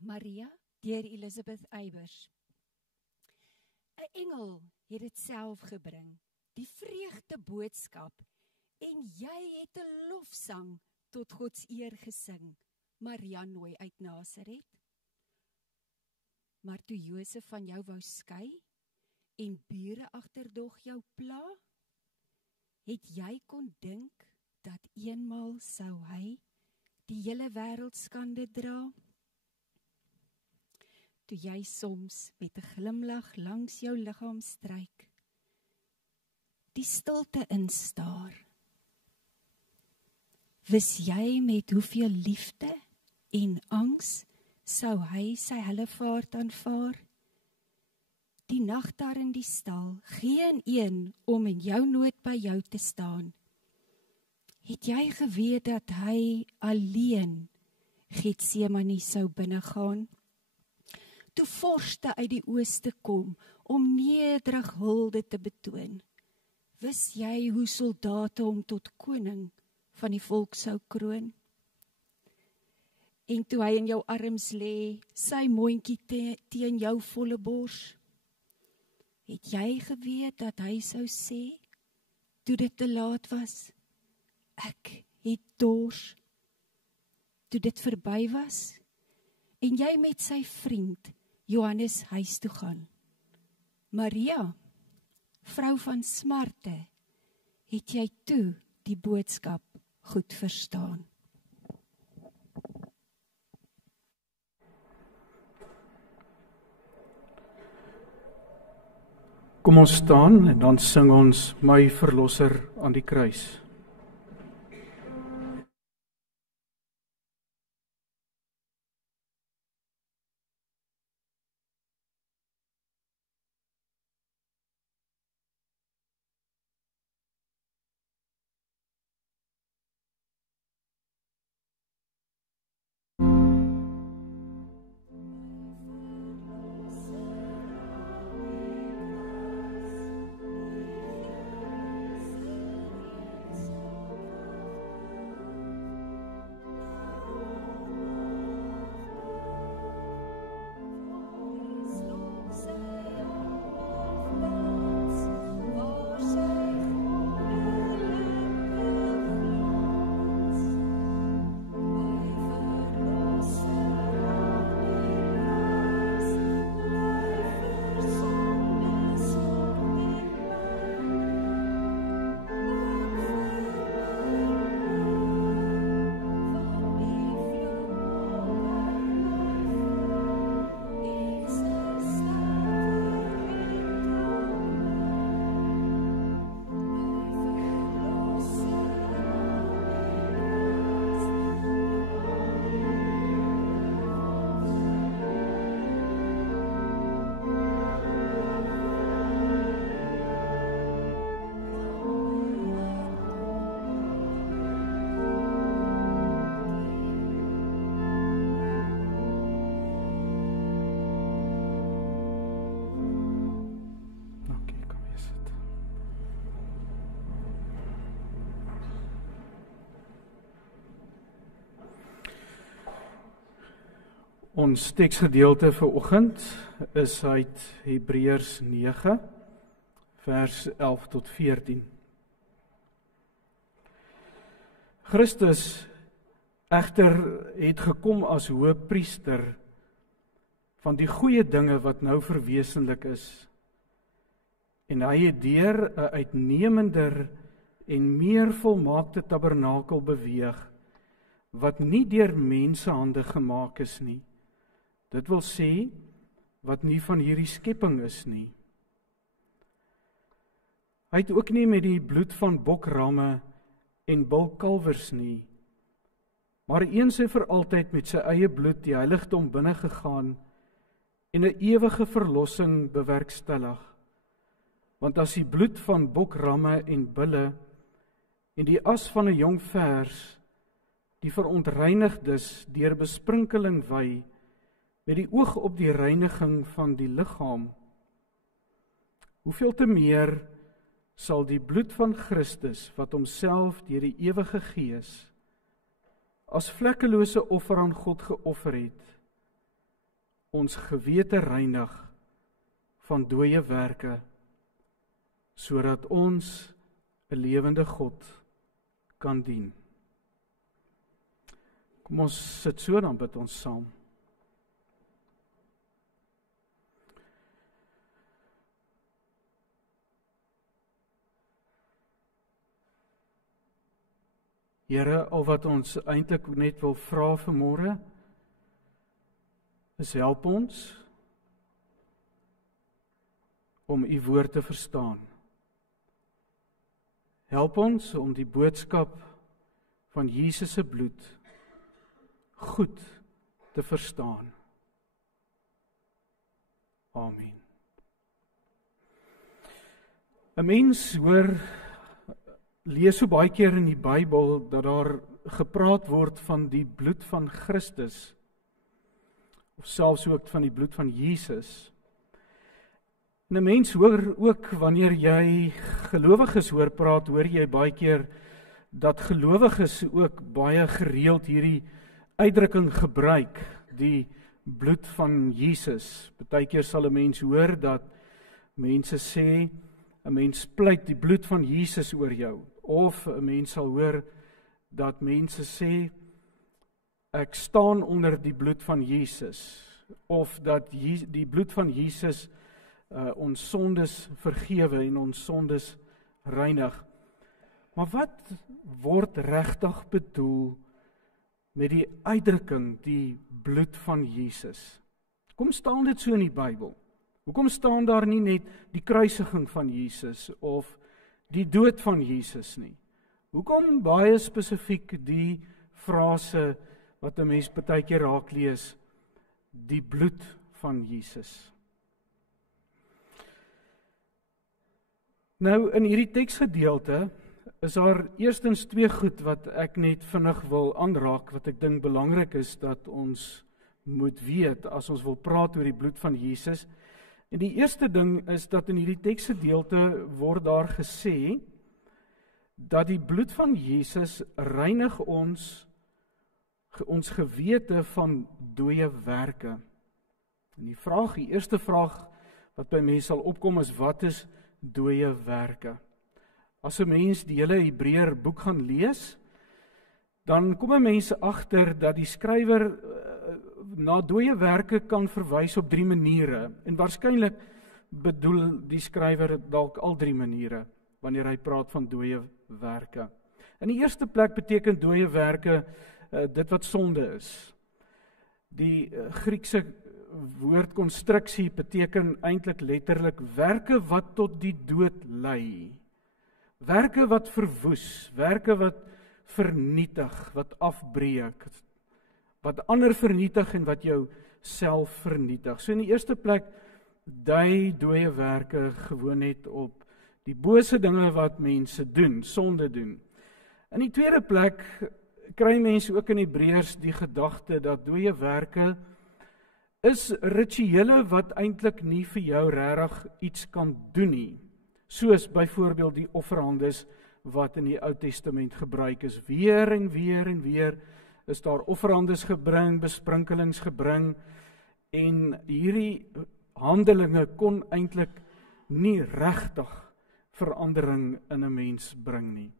Maria, deur Elizabeth Eybers. 'n Engel het dit self gebring, die vreugde boodskap, en jy het 'n lofsang tot Gods eer gesing, Maria nooi uit Nasaret. Maar toe Josef van jou wou skei, en bure agterdog jou pla, het jy kon dink, dat eenmaal sou hy die hele wêreld skande dra? Toe jy soms met 'n glimlag langs jou liggaam stryk, die stilte instaar, wis jy met hoeveel liefde en angs sou hy sy hellevaart aanvaar? Die nag daar in die stal, geen een om in jou nood by jou te staan. Het jy geweet dat hy alleen Getsemane sou binnegaan? Toe vorste uit die ooste kom, om nederig hulde te betoon, wis jy hoe soldate hom tot koning van die volk sou kroon? En toe hy in jou arms lê, sy mondjie teen jou volle bors, het jy geweet dat hy sou sê, toe dit te laat was, ek het dors? Toe dit verby was, en jy met sy vriend Johannes huis toe gaan. Maria, vrou van smarte, het jy toe die boodskap goed verstaan? Kom ons staan en dan sing ons My Verlosser aan die kruis. Ons teksgedeelte vir oggend is uit Hebreërs 9, vers 11 tot 14. Christus egter het gekom as hoëpriester van die goeie dinge wat nou verwesenlik is, en hy het deur 'n uitnemender en meer volmaakte tabernakel beweeg, wat nie deur mensehande gemaak is nie. Dit wil sê, wat nie van hierdie skepping is nie. Hy het ook nie met die bloed van bokramme en bulkalwers nie, maar eens en vir altyd met sy eie bloed die heiligdom binne gegaan en 'n ewige verlossing bewerkstellig. Want as die bloed van bokramme en bulle en die as van 'n jong vers, die verontreinigdes deur besprinkeling wy, met die oog op die reiniging van die liggaam, hoeveel te meer sal die bloed van Christus, wat homself deur die ewige Gees as vlekkelose offer aan God geoffer het, ons gewete reinig van dooie werke, sodat ons 'n lewende God kan dien. Kom ons sit so, dan bid ons saam. Here, al wat ons eintlik net wil vra vanmôre, is help ons om u woord te verstaan. Help ons om die boodskap van Jesus se bloed goed te verstaan. Amen. 'n Mens lees so baie keer in die Bybel dat daar gepraat word van die bloed van Christus, of selfs ook van die bloed van Jesus. En 'n mens hoor ook, wanneer jy gelowiges hoor praat, hoor jy baie keer dat gelowiges ook baie gereeld hierdie uitdrukking gebruik, die bloed van Jesus. Partykeer sal 'n mens hoor dat mense sê, 'n mens pleit die bloed van Jesus oor jou. Of 'n mens sal hoor dat mense sê, ek staan onder die bloed van Jesus. Of dat die bloed van Jesus ons sondes vergewe en ons sondes reinig. Maar wat word regtig bedoel met die uitdrukking, die bloed van Jesus? Hoekom staan dit so in die Bybel? Hoekom staan daar nie net die kruisiging van Jesus of die dood van Jesus nie? Hoekom baie spesifiek die frase wat 'n mens partykeer raak lees, die bloed van Jesus? Nou, in hierdie teksgedeelte is daar eerstens twee goed wat ek net vinnig wil aanraak, wat ek dink belangrik is dat ons moet weet as ons wil praat oor die bloed van Jesus. En die eerste ding is dat in hierdie teksgedeelte word daar gesê dat die bloed van Jesus reinig ons gewete van dooie werke. En die eerste vraag wat by mense sal opkom is, wat is dooie werke? As 'n mens die hele Hebreër boek gaan lees, dan kom 'n mens agter dat die skrywer na dooie werke kan verwys op 3 maniere. En waarskynlik bedoel die skrywer dalk al 3 maniere wanneer hy praat van dooie werke. In die eerste plek beteken dooie werke dit wat sonde is. Die Griekse woordkonstruksie beteken eintlik letterlik werke wat tot die dood lei. Werke wat verwoes, werke wat vernietig, wat afbreek, wat ander vernietig en wat jou self vernietig. So in die eerste plek dui dooie werke gewoon net op die bose dinge wat mense doen, sonde doen. In die tweede plek kry mense ook in Hebreërs die gedagte dat dooie werke is rituele wat eintlik nie vir jou regtig iets kan doen nie. Soos byvoorbeeld die offerhandes wat in die Ou Testament gebruik is. Weer en weer en weer is daar offerhandes gebring, besprinkelings gebring, en hierdie handelinge kon eintlik nie regtig verandering in 'n mens bring nie.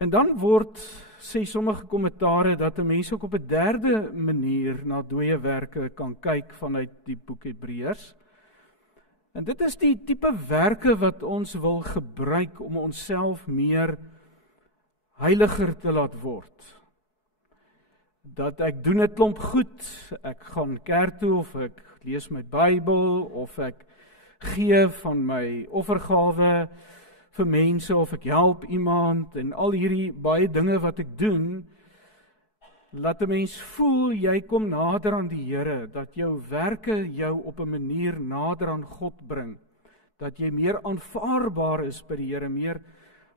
En dan sê sommige kommentare dat 'n mens ook op 'n derde manier na dooie werke kan kyk vanuit die boek Hebreërs. En dit is die tipe werke wat ons wil gebruik om onsself meer heiliger te laat word. Dat ek doen 'n klomp goed, ek gaan kerk toe of ek lees my Bybel of ek gee van my offergawe vir mense of ek help iemand en al hierdie baie dinge wat ek doen, laat 'n mens voel jy kom nader aan die Here, dat jou werke jou op 'n manier nader aan God bring, dat jy meer aanvaarbaar is by die Here, meer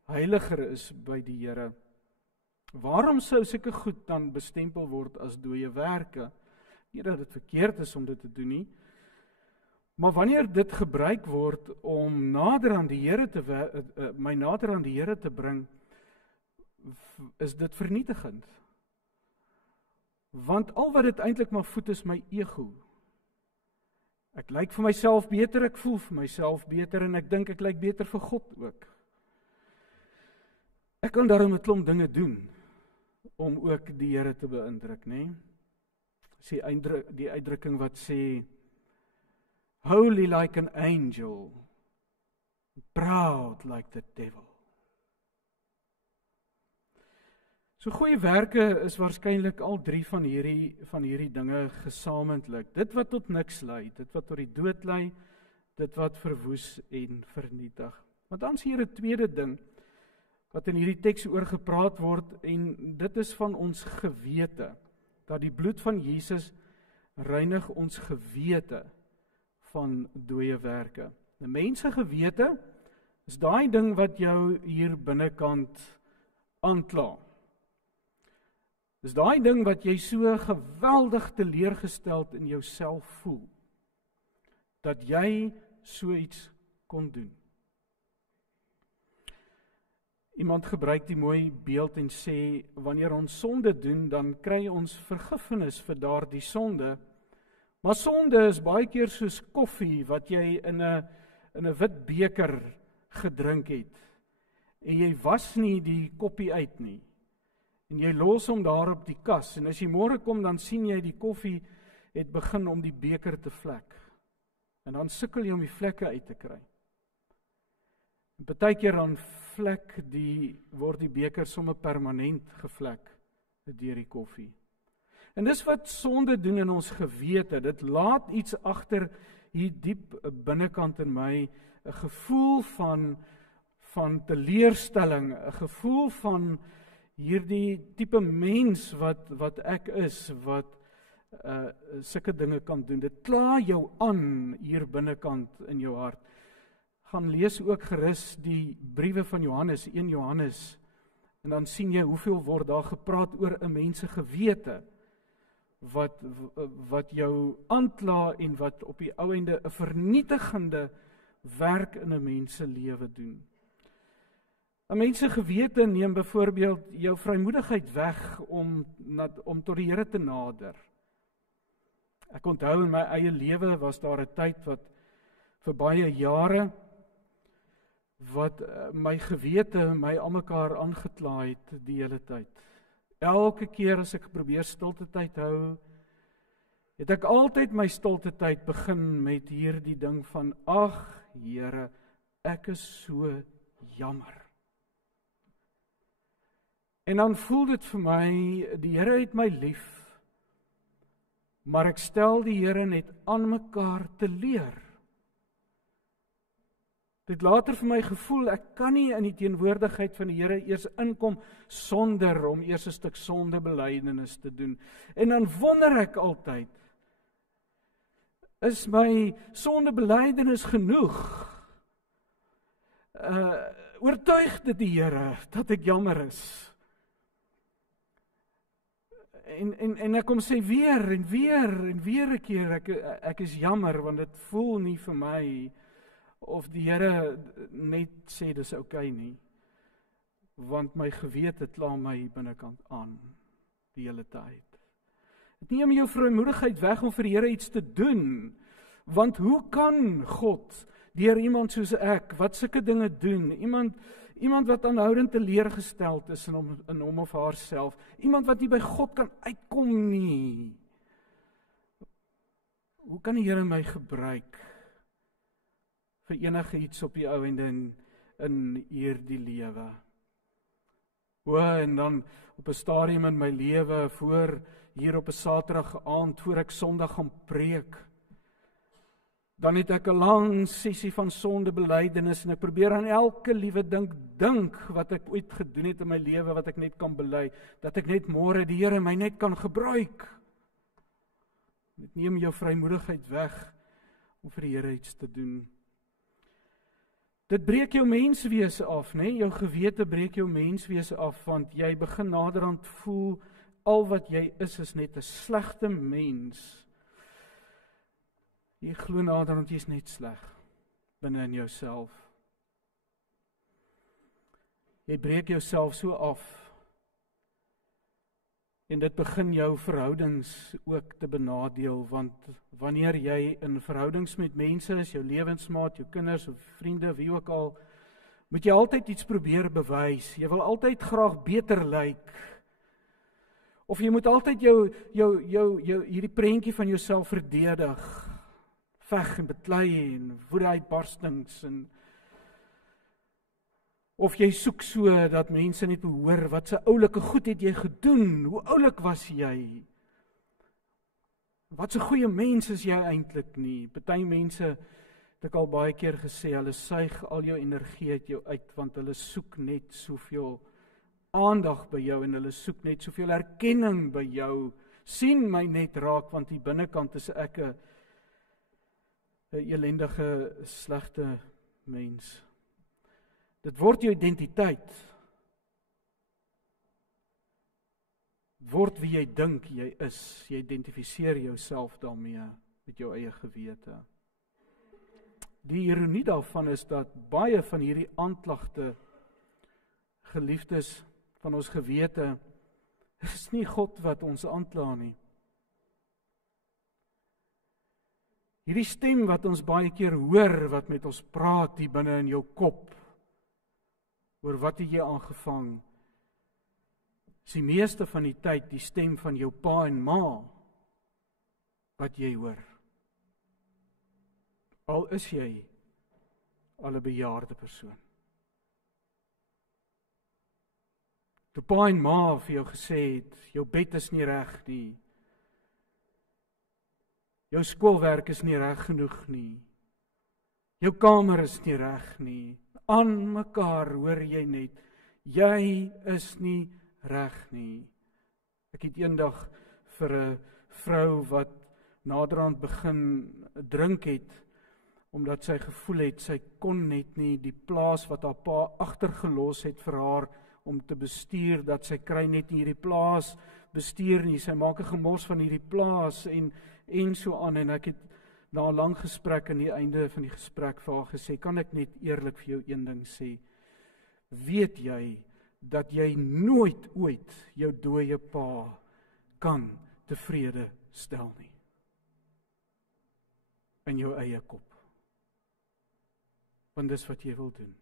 heiliger is by die Here. Waarom sou sulke goed dan bestempel word as dooie werke? Nie dat dit verkeerd is om dit te doen nie, maar wanneer dit gebruik word om nader aan die Here my nader aan die Here te bring, is dit vernietigend. Want al wat dit eintlik maar voed is my ego. Ek lyk vir myself beter, ek voel vir myself beter en ek dink ek lyk beter vir God ook. Ek kan daarom 'n klomp dinge doen om ook die Here te beïndruk, né? Dis die uitdrukking wat sê holy like an angel, proud like the devil. So goeie werke is waarskynlik al 3 van hierdie dinge gesamentlik. Dit wat tot niks lei, dit wat tot die dood lei, dit wat verwoes en vernietig. Maar dan is hier 'n tweede ding wat in hierdie teks oor gepraat word en dit is van ons gewete. Dat die bloed van Jesus reinig ons gewete van dooie werke. 'n Mens se gewete is daai ding wat jou hier binnekant aankla. Dis daai ding wat jy so geweldig teleurgesteld in jouself voel, dat jy so iets kon doen. Iemand gebruik die mooi beeld en sê, wanneer ons sonde doen, dan kry ons vergifnis vir daardie sonde, maar sonde is baie keer soos koffie, wat jy in 'n wit beker gedrink het, en jy was nie die koppie uit nie, en jy los hom daar op die kas, en as jy môre kom, dan sien jy die koffie het begin om die beker te vlek, en dan sukkel jy om die vlekke uit te kry. En partykeer dan word die beker sommer permanent gevlek deur die koffie. En dis wat sonde doen in ons gewete, dit laat iets agter hier diep binnekant in my, 'n gevoel van teleurstelling, 'n gevoel van hierdie tipe mens wat ek is, wat sulke dinge kan doen. Dit kla jou aan hier binnekant in jou hart. Gaan lees ook gerus die briewe van Johannes, 1 Johannes, en dan sien jy hoeveel word daar gepraat oor 'n mens se gewete, wat jou aankla en wat op die ou einde 'n vernietigende werk in 'n mens se lewe doen. 'n Mens se gewete neem byvoorbeeld jou vrymoedigheid weg om tot die Here te nader. Ek onthou in my eie lewe was daar 'n tyd wat vir baie jare wat my gewete my almekaar aangekla het die hele tyd. Elke keer as ek probeer stilte tyd hou, het ek altyd my stilte tyd begin met hierdie ding van, ag Here, ek is so jammer. En dan voel dit vir my, die Here het my lief, maar ek stel die Here net aan mekaar te leer. Dit later vir my gevoel, ek kan nie in die teenwoordigheid van die Here eers inkom sonder om eers 'n stuk sondebelydenis te doen. En dan wonder ek altyd, is my sondebelydenis genoeg? Oortuig dit die Here dat ek jammer is? En ek kom sê weer en weer 'n keer, ek is jammer, want dit voel nie vir my of die Here net sê dis oukei nie, want my gewete kla my binnekant aan die hele tyd. Dit neem jou vrymoedigheid weg om vir die Here iets te doen, want hoe kan God deur iemand soos ek wat sulke dinge doen, iemand wat aanhoudend teleurgesteld is in hom of haarself, iemand wat nie by God kan uitkom nie, hoe kan die Here my gebruik vir enige iets op die ou ende in hierdie lewe? En dan op 'n stadium in my lewe, hier op 'n Saterdag aand, voor ek Sondag gaan preek, dan het ek 'n lang sessie van sondebelydenis, en ek probeer aan elke liewe dink wat ek ooit gedoen het in my lewe, wat ek net kan bely, dat ek net môre die Here my net kan gebruik. Dit neem jou vrymoedigheid weg om vir die Here iets te doen. Dit breek jou menswese af, né? Jou gewete breek jou menswese af, want jy begin naderhand voel, al wat jy is net 'n slegte mens. Jy glo naderhand jy's net sleg binne in jouself. Jy breek jouself so af En dit begin jou verhoudings ook te benadeel, want wanneer jy in verhoudings met mense is, jou lewensmaat, jou kinders of vriende, wie ook al, moet jy altyd iets probeer bewys. Jy wil altyd graag beter lyk. Of jy moet altyd jou hierdie prentjie van jouself verdedig, veg en beklei en woedeuitbarstings en of jy soek so dat mense net hoor wat se oulike goed het jy gedoen, hoe oulik was jy? Wat 'n goeie mens is jy eintlik nie? Party mense, het ek al baie keer gesê, hulle suig al jou energie uit jou uit, want hulle soek net soveel aandag by jou en hulle soek net soveel erkenning by jou. Sien my net raak, want die binnekant is ek 'n elendige, slegte mens. Dit word jou identiteit. Word wie jy dink jy is. Jy identifiseer jouself daarmee met jou eie gewete. Die ironie daarvan is dat baie van hierdie aanklagte, geliefdes van ons gewete, is nie God wat ons aankla nie. Hierdie stem wat ons baie keer hoor, wat met ons praat hier binne in jou kop, oor wat het jy aangevang, is die meeste van die tyd die stem van jou pa en ma, wat jy hoor. Al is jy al 'n bejaarde persoon. Toe pa en ma vir jou gesê het, jou bed is nie reg nie, jou skoolwerk is nie reg genoeg nie, jou kamer is nie reg nie, aan mekaar hoor jy net, jy is nie reg nie. Ek het eendag vir 'n vrou wat naderhand begin drink het, omdat sy gevoel het, sy kon net nie die plaas wat haar pa agtergelos het vir haar om te bestuur, dat sy kry net nie hierdie plaas bestuur nie, sy maak 'n gemors van hierdie plaas en so aan, en ek het na 'n lang gesprek aan die einde van die gesprek vir haar gesê, kan ek net eerlik vir jou een ding sê, weet jy, dat jy nooit ooit jou dooie pa kan tevrede stel nie, in jou eie kop, want dis wat jy wil doen.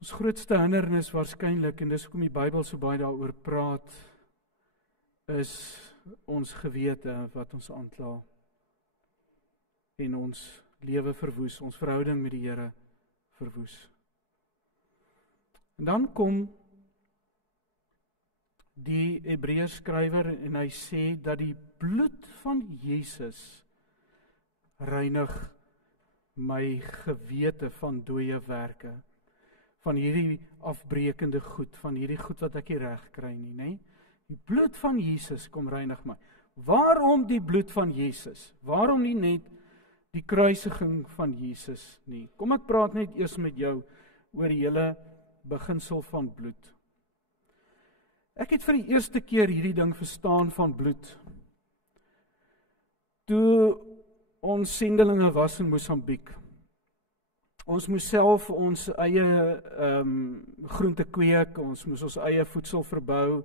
Ons grootste hindernis waarskynlik, en dis hoekom die Bybel so baie daaroor praat, is ons gewete wat ons aankla en ons lewe verwoes, ons verhouding met die Here verwoes. En dan kom die Hebreërs skrywer en hy sê dat die bloed van Jesus reinig my gewete van dooie werke, van hierdie afbreekende goed, van hierdie goed wat ek nie reg kry nie, nê? Die bloed van Jesus kom reinig my. Waarom die bloed van Jesus? Waarom nie net die kruisiging van Jesus nie? Kom ek praat net eers met jou oor die hele beginsel van bloed. Ek het vir die eerste keer hierdie ding verstaan van bloed toe ons sendelinge was in Mosambiek. Ons moes self ons eie groente kweek, ons moes ons eie voedsel verbou,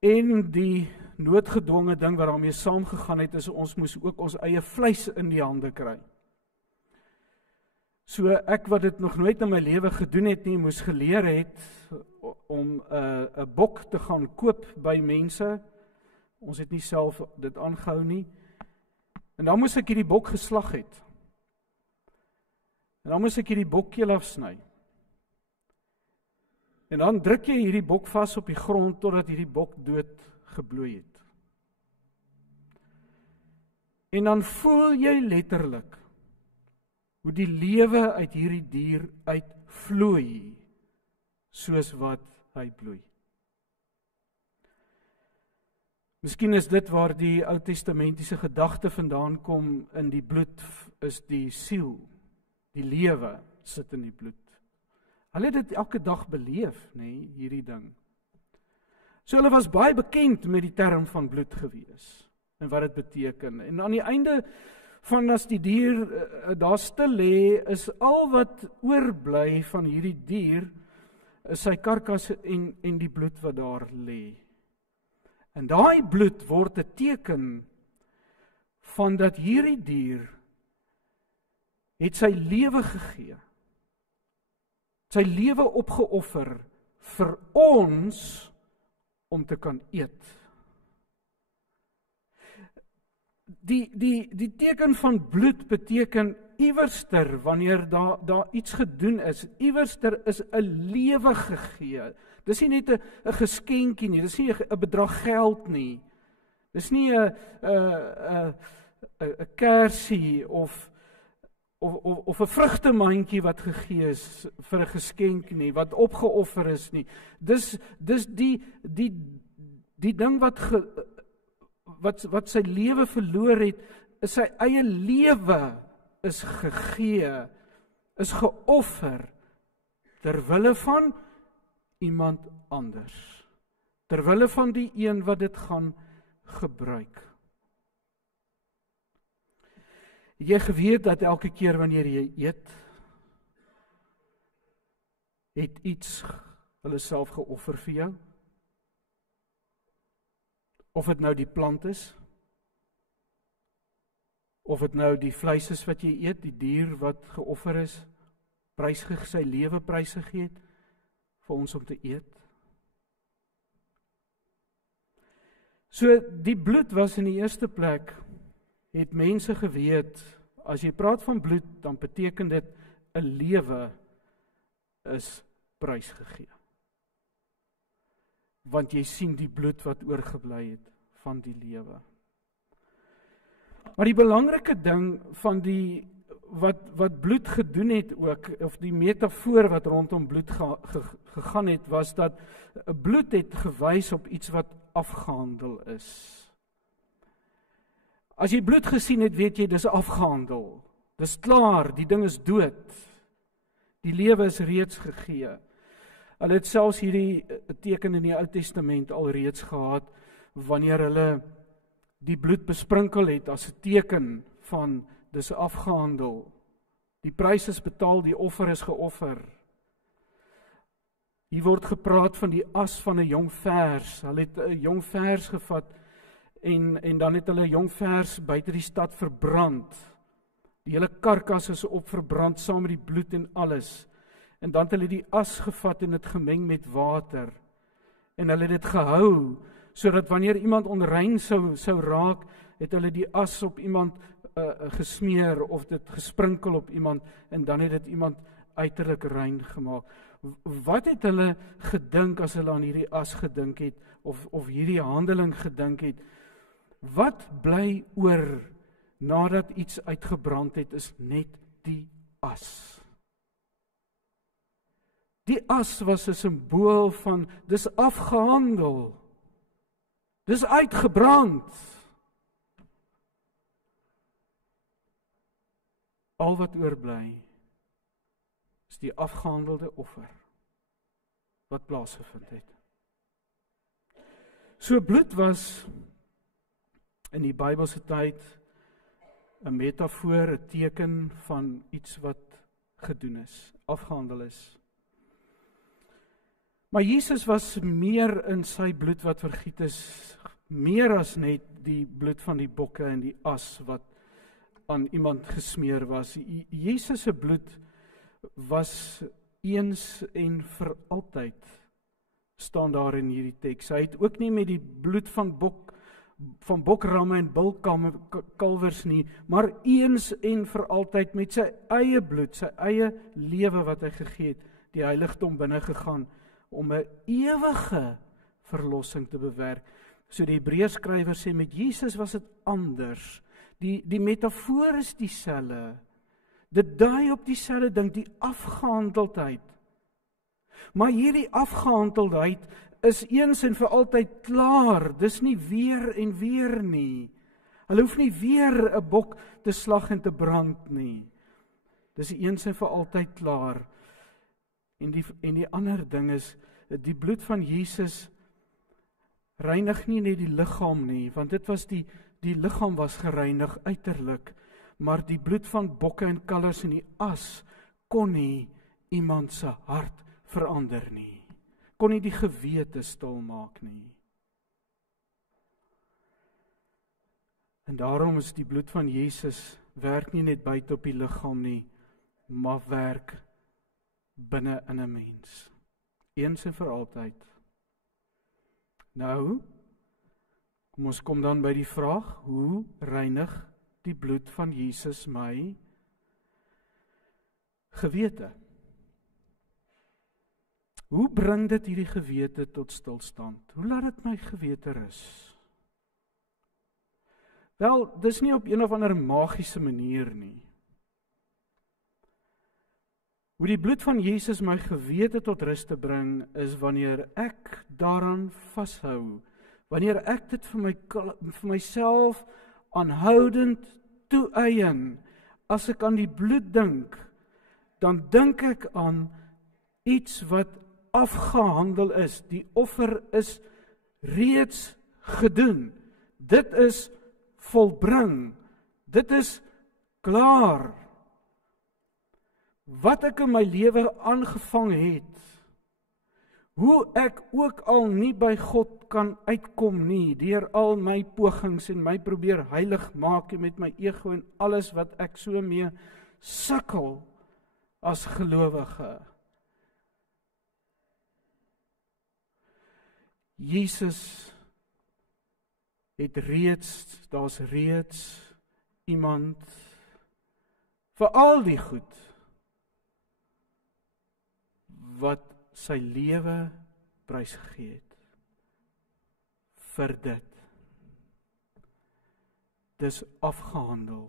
en die noodgedwonge ding wat daarmee saamgegaan het, is ons moes ook ons eie vleis in die hande kry. So ek wat dit nog nooit in my lewe gedoen het nie, moes geleer het om 'n bok te gaan koop by mense. Ons het nie self dit aangehou nie. En dan moes ek hierdie bok geslag het. En dan moes ek hierdie bokkeel afsny. En dan druk jy hierdie bok vas op die grond totdat hierdie bok dood gebloei het. En dan voel jy letterlik hoe die lewe uit hierdie dier uitvloei, soos wat hy bloei. Miskien is dit waar die Ou Testamentiese gedagte vandaan kom, in die bloed is die siel, die lewe sit in die bloed. Hulle het dit elke dag beleef, nê, hierdie ding. So hulle was baie bekend met die term van bloed gewees, en wat dit beteken. En aan die einde van as die dier daar stil lê, is al wat oorbly van hierdie dier, sy karkas en die bloed wat daar lê. En daai bloed word 'n teken van dat hierdie dier het sy lewe gegee. Sy lewe opgeoffer vir ons om te kan eet. Die teken van bloed beteken iewerster wanneer daar iets gedoen is, iewerster is 'n lewe gegee. Dis nie net 'n geskenkie nie, dis nie 'n bedrag geld nie. Dis nie 'n kersie of 'n vrugtemandjie wat gegee is vir 'n geskenk nie, wat opgeoffer is nie. Dis die ding wat sy lewe verloor het, is sy eie lewe is gegee, is geoffer terwille van iemand anders. Terwille van die een wat dit gaan gebruik. Het jy geweet dat elke keer wanneer jy eet, het iets hulle self geoffer vir jou? Of dit nou die plant is, of dit nou die vleis is wat jy eet, die dier wat geoffer is, sy lewe prysgegee het vir ons om te eet. So die bloed was in die eerste plek, het mense geweet, as jy praat van bloed, dan beteken dit 'n lewe is prysgegee. Want jy sien die bloed wat oorgebly het van die lewe. Maar die belangrike ding van wat bloed gedoen het ook, of die metafoor wat rondom bloed gegaan het, was dat bloed het gewys op iets wat afgehandel is. As jy bloed gesien het, weet jy, dis afgehandel. Dis klaar, die ding is dood. Die lewe is reeds gegee. Hulle het selfs hierdie teken in die Ou Testament al reeds gehad, wanneer hulle die bloed besprinkel het as 'n teken van dis afgehandel. Die prys is betaal, die offer is geoffer. Hier word gepraat van die as van 'n jong vers. Hulle het 'n jong vers gevat en dan het hulle 'n jong vers buite die stad verbrand. Die hele karkas is opverbrand saam met die bloed en alles. En dan het hulle die as gevat en dit gemeng met water. En hulle het dit gehou, sodat wanneer iemand onrein sou raak, het hulle die as op iemand gesmeer of dit gesprinkel op iemand, en dan het dit iemand uiterlik rein gemaak. Wat het hulle gedink as hulle aan hierdie as gedink het, of hierdie handeling gedink het? Wat bly oor nadat iets uitgebrand het, is net die as. Die as was 'n simbool van, dis afgehandel. Dis uitgebrand. Al wat oorbly, is die afgehandelde offer, wat plaasgevind het. So bloed was, in die Bybelse tyd, 'n metafoor, 'n teken van iets wat gedoen is, afgehandel is. Maar Jesus was meer in sy bloed wat vergiet is, meer as net die bloed van die bokke en die as wat aan iemand gesmeer was. Jesus se bloed was eens en vir altyd, staan daar in hierdie teks. Hy het ook nie met die bloed van bokramme en bulkalwers nie, maar eens en vir altyd met sy eie bloed, sy eie lewe wat hy gegee het, die heiligdom binne gegaan, om 'n ewige verlossing te bewerk. So die Hebreërskrywer sê, met Jesus was dit anders. Die metafoor is dieselfde. Dit dui op dieselfde ding, die afgehandeldheid. Maar hierdie afgehandeldheid is eens en vir altyd klaar. Dis nie weer en weer nie. Hulle hoef nie weer 'n bok te slag en te brand nie. Dis eens en vir altyd klaar. En die ander ding is, die bloed van Jesus reinig nie net die liggaam nie, want dit was die liggaam was gereinig uiterlik, maar die bloed van bokke en kalvers in die as kon nie iemand se hart verander nie. kon nie die gewete stil maak nie. En daarom is die bloed van Jesus werk nie net buite op die liggaam nie, maar werk binne in 'n mens. Eens en vir altyd. Nou, kom ons kom dan by die vraag, hoe reinig die bloed van Jesus my gewete? Hoe bring dit hierdie gewete tot stilstand? Hoe laat dit my gewete rus? Wel, dis nie op een of ander magiese manier nie. Hoe die bloed van Jesus my gewete tot rus te bring, is wanneer ek daaraan vashou, wanneer ek dit vir myself aanhoudend toeëien. As ek aan die bloed dink, dan dink ek aan iets wat afgehandel is. Die offer is reeds gedoen. Dit is volbring. Dit is klaar. Wat ek in my lewe aangevang het, hoe ek ook al nie by God kan uitkom nie, deur al my pogings en my probeer heilig maak met my ego en alles wat ek so mee sukkel as gelowige. Jesus het daar's reeds iemand vir al die goed wat sy lewe prysgegee het vir dit. Dis afgehandel.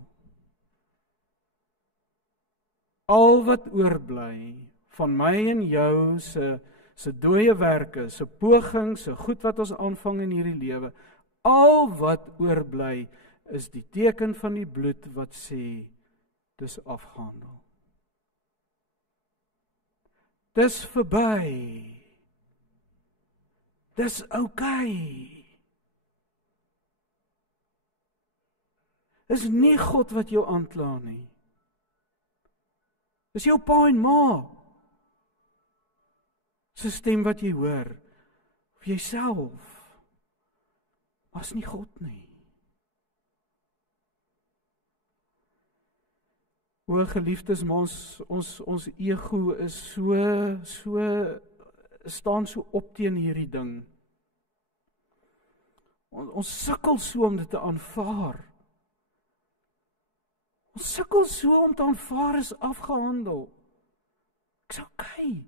Al wat oorbly van my en jou se dooie werke, se pogings, se goed wat ons aanvang in hierdie lewe, al wat oorbly is die teken van die bloed wat sê dis afgehandel. Dis verby. Dis okay. Dis nie God wat jou aankla nie. Dis jou pa en ma se stem wat jy hoor, of jouself, maar is nie God nie. O geliefdes, maar ons ego is staan so op teen hierdie ding. Ons sukkel so om dit te aanvaar. Ons sukkel so om te aanvaar is afgehandel. Ek's okay.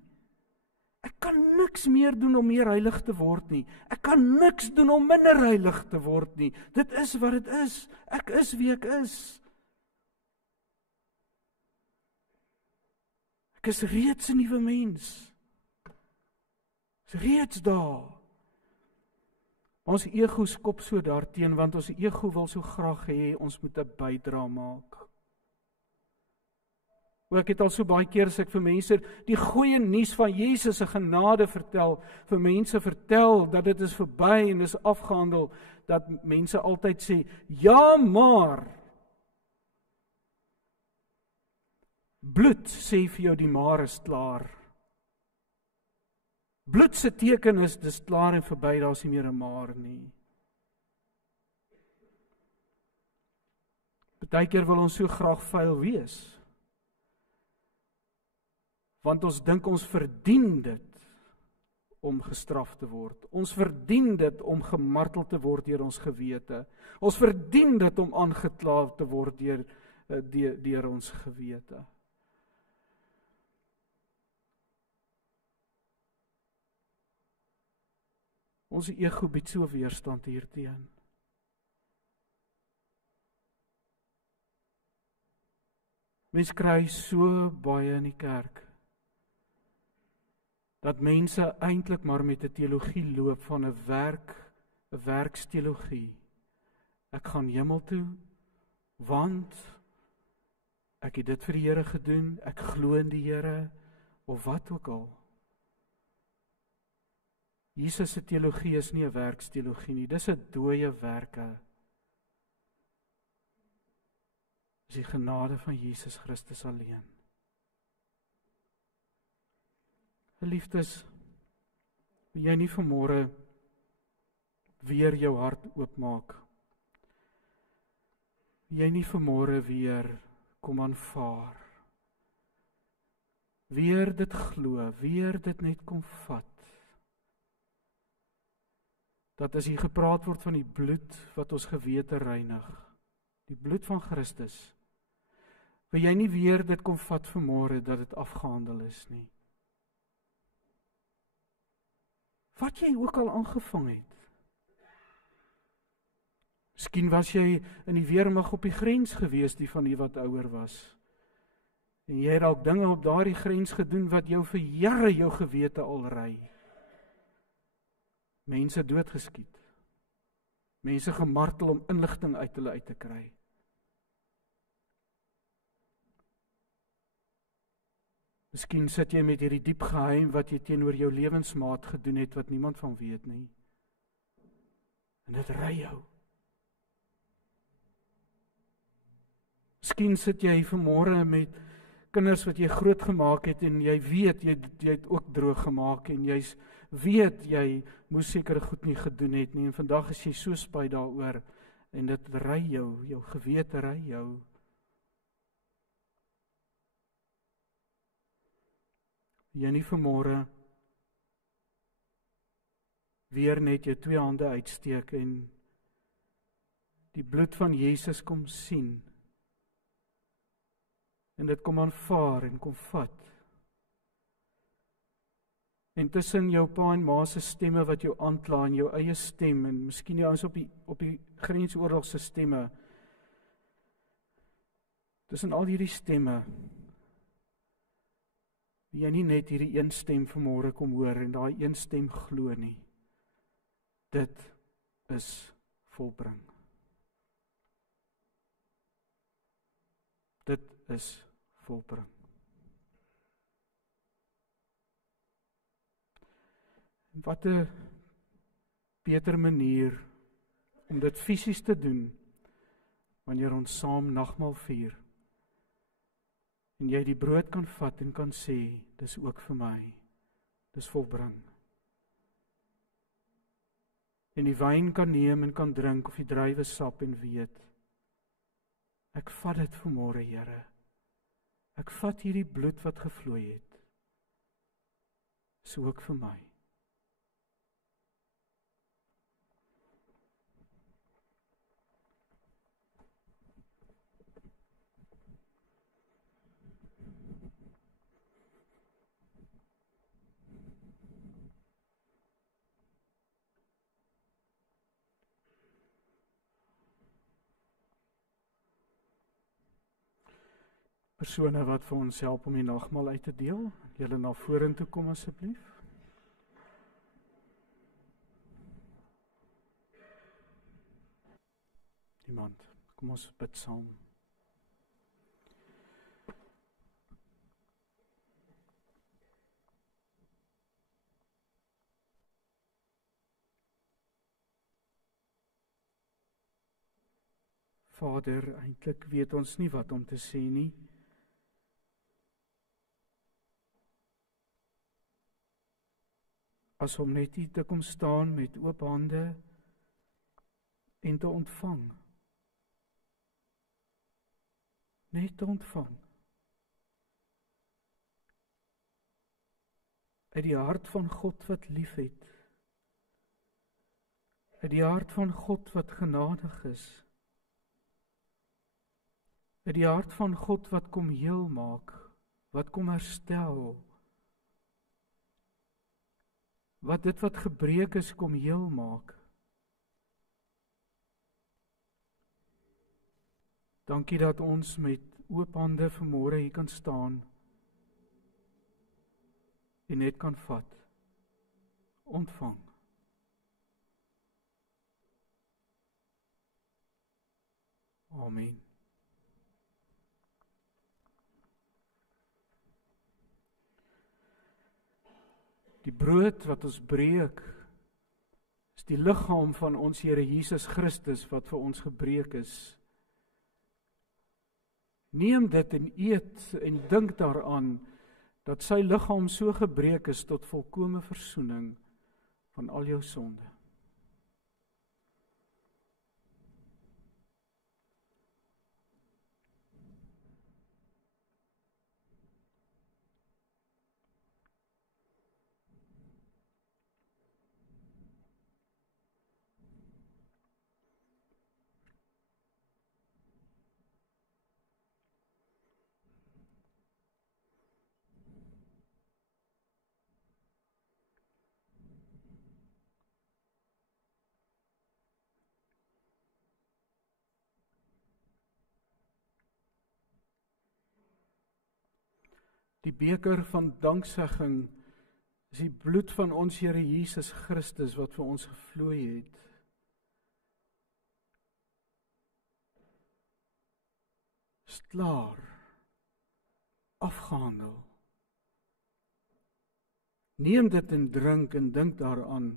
Ek kan niks meer doen om meer heilig te word nie. Ek kan niks doen om minder heilig te word nie. Dit is wat dit is. Ek is wie ek is. Ek is reeds 'n nuwe mens. Ek is reeds daar. Ons ego skop so daarteen, want ons ego wil so graag hê ons moet 'n bydra maak. Ek het al so baie keer as ek vir mense die goeie nuus van Jesus se genade vertel, vir mense vertel dat dit is verby en is afgehandel, dat mense altyd sê, ja maar, bloed sê vir jou die maar is klaar. Bloed se teken is, dis klaar en verby, daar is nie meer 'n maar nie. Partykeer wil ons so graag vuil wees, want ons dink ons verdien dit om gestraf te word. Ons verdien dit om gemartel te word deur ons gewete. Ons verdien dit om aangekla te word deur ons gewete. Ons ego bied so weerstand hierteen. Mense kry so baie in die kerk, dat mense eintlik maar met 'n teologie loop van 'n werksteologie. Ek gaan hemel toe, want ek het dit vir die Here gedoen, ek glo in die Here, of wat ook al. Jesus se teologie is nie 'n werksteologie nie, dis 'n dooie werke. Dis die genade van Jesus Christus alleen. Geliefdes, Wil jy nie vanmôre weer jou hart oopmaak? Wil jy nie vanmôre weer kom aanvaar? Weer dit glo, weer dit net kom vat. Dat as hier gepraat word van die bloed wat ons gewete reinig, die bloed van Christus, wil jy nie weer dit kom vat vanmôre dat dit afgehandel is nie. Wat jy ook al aangevang het. Miskien was jy in die weermag op die grens gewees, die van die wat ouer was. En jy het dalk dinge op daardie grens gedoen wat jou vir jare jou gewete al ry. Mense doodgeskiet. Mense gemartel om inligting uit hulle uit te kry. Miskien sit jy met hierdie diep geheim wat jy teenoor jou lewensmaat gedoen het wat niemand van weet nie. En dit ry jou. Miskien sit jy vanmôre met kinders wat jy groot gemaak het en jy weet jy het ook droog gemaak en jy weet jy moes seker goed nie gedoen het nie en vandag is jy so spyt daaroor en dit ry jou gewete ry jou. Jy nie vanmôre weer net jou 2 hande uitsteek en die bloed van Jesus kom sien en dit kom aanvaar en kom vat. En tussen jou pa en ma se stemme wat jou aankla en jou eie stem en miskien jou ons op die grensoorlog se stemme. Tussen al hierdie stemme wil jy nie net hierdie een stem vanmôre kom hoor en daai een stem glo nie. Dit is volbring. Dit is volbring. Wat 'n beter manier om dit fisies te doen wanneer ons saam nagmaal vier. En jy die brood kan vat en kan sê, dis ook vir my. Dis volbring. En die wyn kan neem en kan drink of die druiwesap en weet, ek vat dit vanmôre, Here. Ek vat hierdie bloed wat gevloei het. Dis ook vir my. Persone wat vir ons help om die nagmaal uit te deel, julle na vorentoe kom asseblief. Iemand, kom ons bid saam. Vader, eintlik weet ons nie wat om te sê nie. As om net hier te kom staan met oop hande en te ontvang. Net te ontvang. Uit die hart van God wat liefhet. Uit die hart van God wat genadig is. Uit die hart van God wat kom heel maak, wat kom herstel. Wat dit wat gebreek is kom heel maak. Dankie dat ons met oop hande vanmôre hier kan staan en net kan vat, ontvang. Amen. Die brood wat ons breek, is die liggaam van ons Here Jesus Christus wat vir ons gebreek is. Neem dit en eet en dink daaraan dat sy liggaam so gebreek is tot volkome versoening van al jou sonde. Die beker van danksegging is die bloed van ons Here Jesus Christus wat vir ons gevloei het. Is klaar, afgehandel. Neem dit en drink en dink daaraan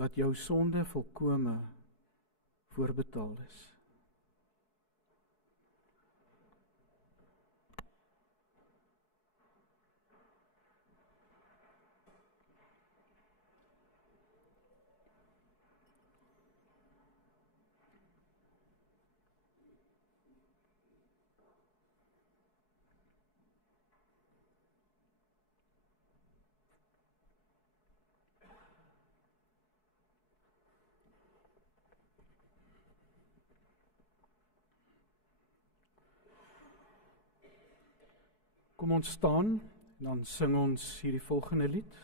dat jou sonde volkome voorbetaal is. Kom ons staan en dan sing ons hierdie volgende lied.